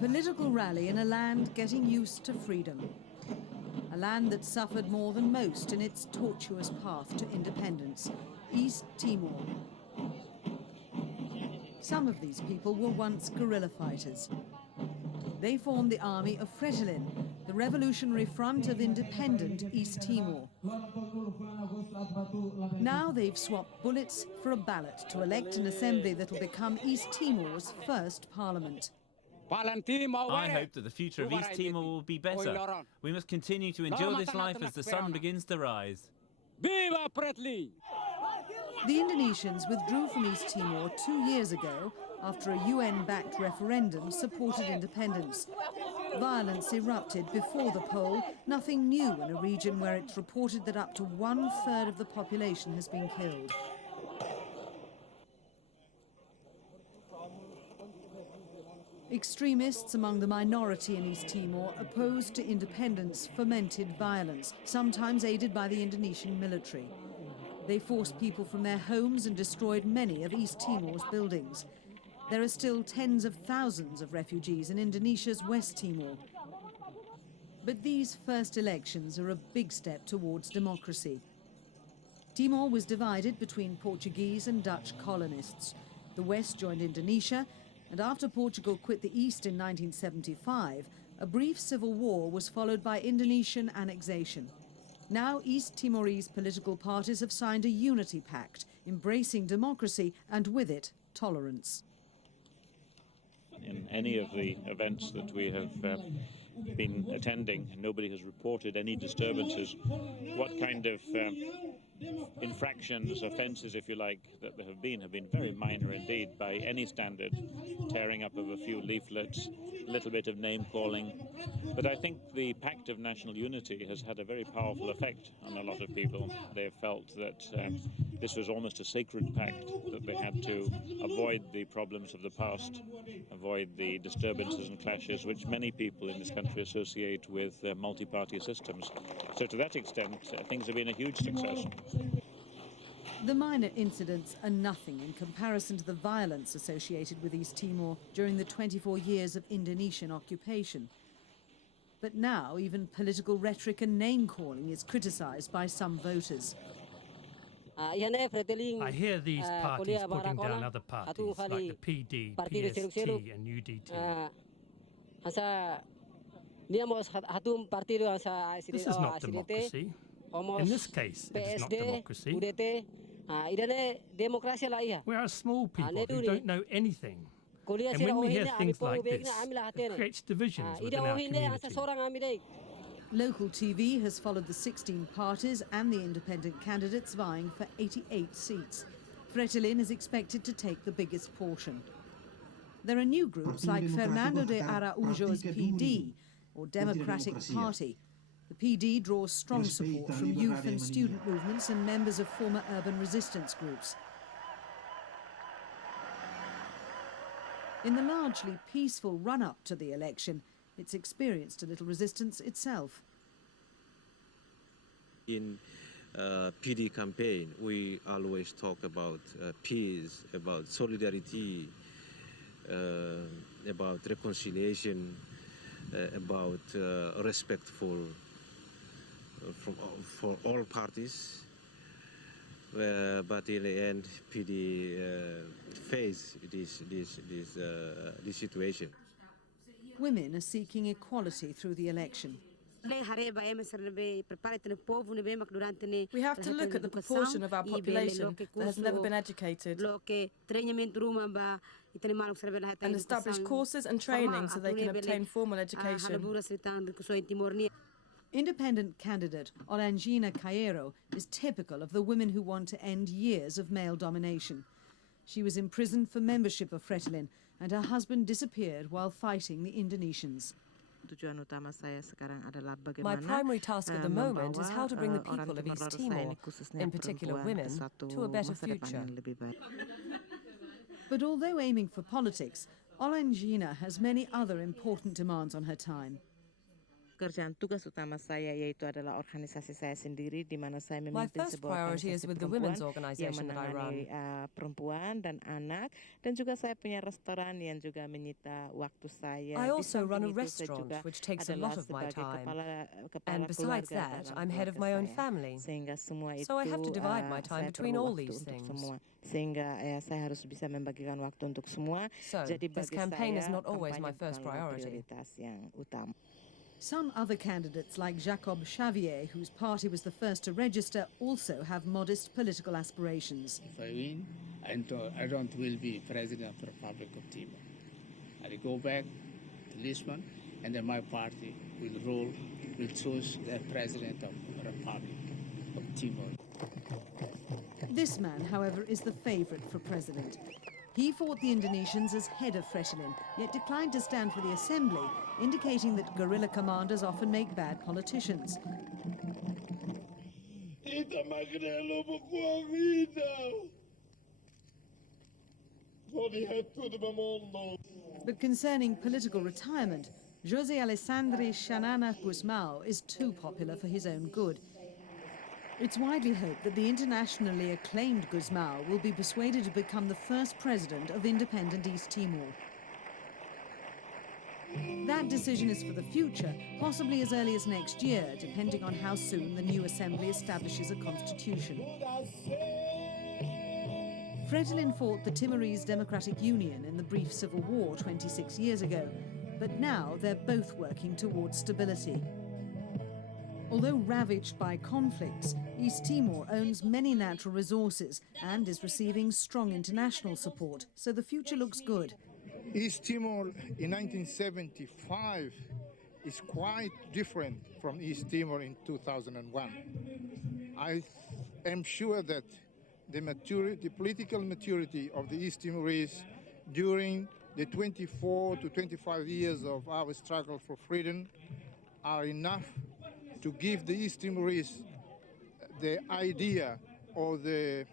political rally in a land getting used to freedom. A land that suffered more than most in its tortuous path to independence, East Timor. Some of these people were once guerrilla fighters. They formed the army of FRETILIN, the revolutionary front of independent East Timor. Now they've swapped bullets for a ballot to elect an assembly that will become East Timor's first parliament. I hope that the future of East Timor will be better. We must continue to endure this life as the sun begins to rise. Viva FRETILIN! The Indonesians withdrew from East Timor 2 years ago after a UN-backed referendum supported independence. Violence erupted before the poll, nothing new in a region where it's reported that up to 1/3 of the population has been killed. Extremists among the minority in East Timor opposed to independence fomented violence, sometimes aided by the Indonesian military. They forced people from their homes and destroyed many of East Timor's buildings. There are still tens of thousands of refugees in Indonesia's West Timor. But these first elections are a big step towards democracy. Timor was divided between Portuguese and Dutch colonists. The West joined Indonesia, and after Portugal quit the East in 1975, a brief civil war was followed by Indonesian annexation. Now East Timorese political parties have signed a unity pact, embracing democracy and with it, tolerance. In any of the events that we have been attending, nobody has reported any disturbances. What kind of infractions, offences, if you like, that there have been very minor indeed by any standard. Tearing up of a few leaflets, a little bit of name-calling. But I think the Pact of National Unity has had a very powerful effect on a lot of people. They have felt that this was almost a sacred pact, that they had to avoid the problems of the past, avoid the disturbances and clashes which many people in this country associate with multi-party systems. So to that extent, things have been a huge success. The minor incidents are nothing in comparison to the violence associated with East Timor during the 24 years of Indonesian occupation. But now even political rhetoric and name-calling is criticised by some voters. I hear these parties putting down other parties like the PD, PST and UDT. This is not democracy. In this case, it is not democracy. We are small people who don't know anything. And when we hear things like this, it creates divisions within our community. Local TV has followed the 16 parties and the independent candidates vying for 88 seats. FRETILIN is expected to take the biggest portion. There are new groups like Fernando de Araujo's PD, or Democratic Party. The PD draws strong support from youth and student movements and members of former urban resistance groups. In the largely peaceful run-up to the election, it's experienced a little resistance itself. In PD campaign, we always talk about peace, about solidarity, about reconciliation, about respectful for all parties. But in the end, PD face this situation. Women are seeking equality through the election. We have to look at the proportion of our population that has never been educated and establish courses and training so they can obtain formal education. Independent candidate Olandina Caeiro is typical of the women who want to end years of male domination. She was imprisoned for membership of FRETILIN and her husband disappeared while fighting the Indonesians. My primary task at the moment is how to bring the people of East Timor, in particular women, to a better future. But although aiming for politics, Olandina has many other important demands on her time. pekerjaan tugas utama saya yaitu adalah organisasi saya sendiri di mana saya My memimpin first sebuah priority is organisasi with the perempuan women's yang organization that I run. menangani perempuan dan anak, dan juga saya punya restoran yang juga menyita waktu saya. I also run a Di samping itu, saya restaurant, juga which takes a adalah lot of my sebagai time. kepala And besides keluarga that, dalam I'm head of keluarga my own saya. family. Sehingga semua itu So I have to divide my time saya between perlu all waktu these untuk things. semua. Sehingga saya harus bisa membagikan waktu untuk semua. So, Jadi this bagi campaign is saya, not always my kampanye first bukanlah priority. prioritas yang utama. Some other candidates, like Jacob Xavier, whose party was the first to register, also have modest political aspirations. If I win, I don't will be president of the Republic of Timor. I will go back to Lisbon, and then my party will choose the president of the Republic of Timor. This man, however, is the favourite for president. He fought the Indonesians as head of FRETILIN, yet declined to stand for the assembly, indicating that guerrilla commanders often make bad politicians. But concerning political retirement, Jose Alexandre Xinana Gusmao is too popular for his own good. It's widely hoped that the internationally acclaimed Gusmao will be persuaded to become the first president of independent East Timor. That decision is for the future, possibly as early as next year, depending on how soon the new assembly establishes a constitution. FRETILIN fought the Timorese Democratic Union in the brief civil war 26 years ago, but now they're both working towards stability. Although ravaged by conflicts, East Timor owns many natural resources and is receiving strong international support, so the future looks good. East Timor in 1975 is quite different from East Timor in 2001. I am sure that the political maturity of the East Timorese during the 24 to 25 years of our struggle for freedom are enough to give the East Timorese the idea or the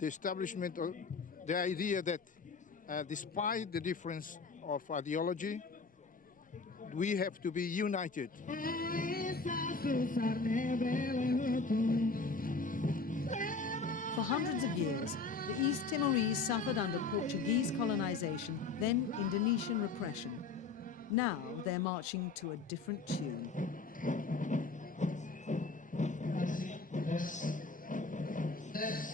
establishment of the idea that despite the difference of ideology, we have to be united. For hundreds of years, the East Timorese suffered under Portuguese colonization, then Indonesian repression. Now they're marching to a different tune. Yes.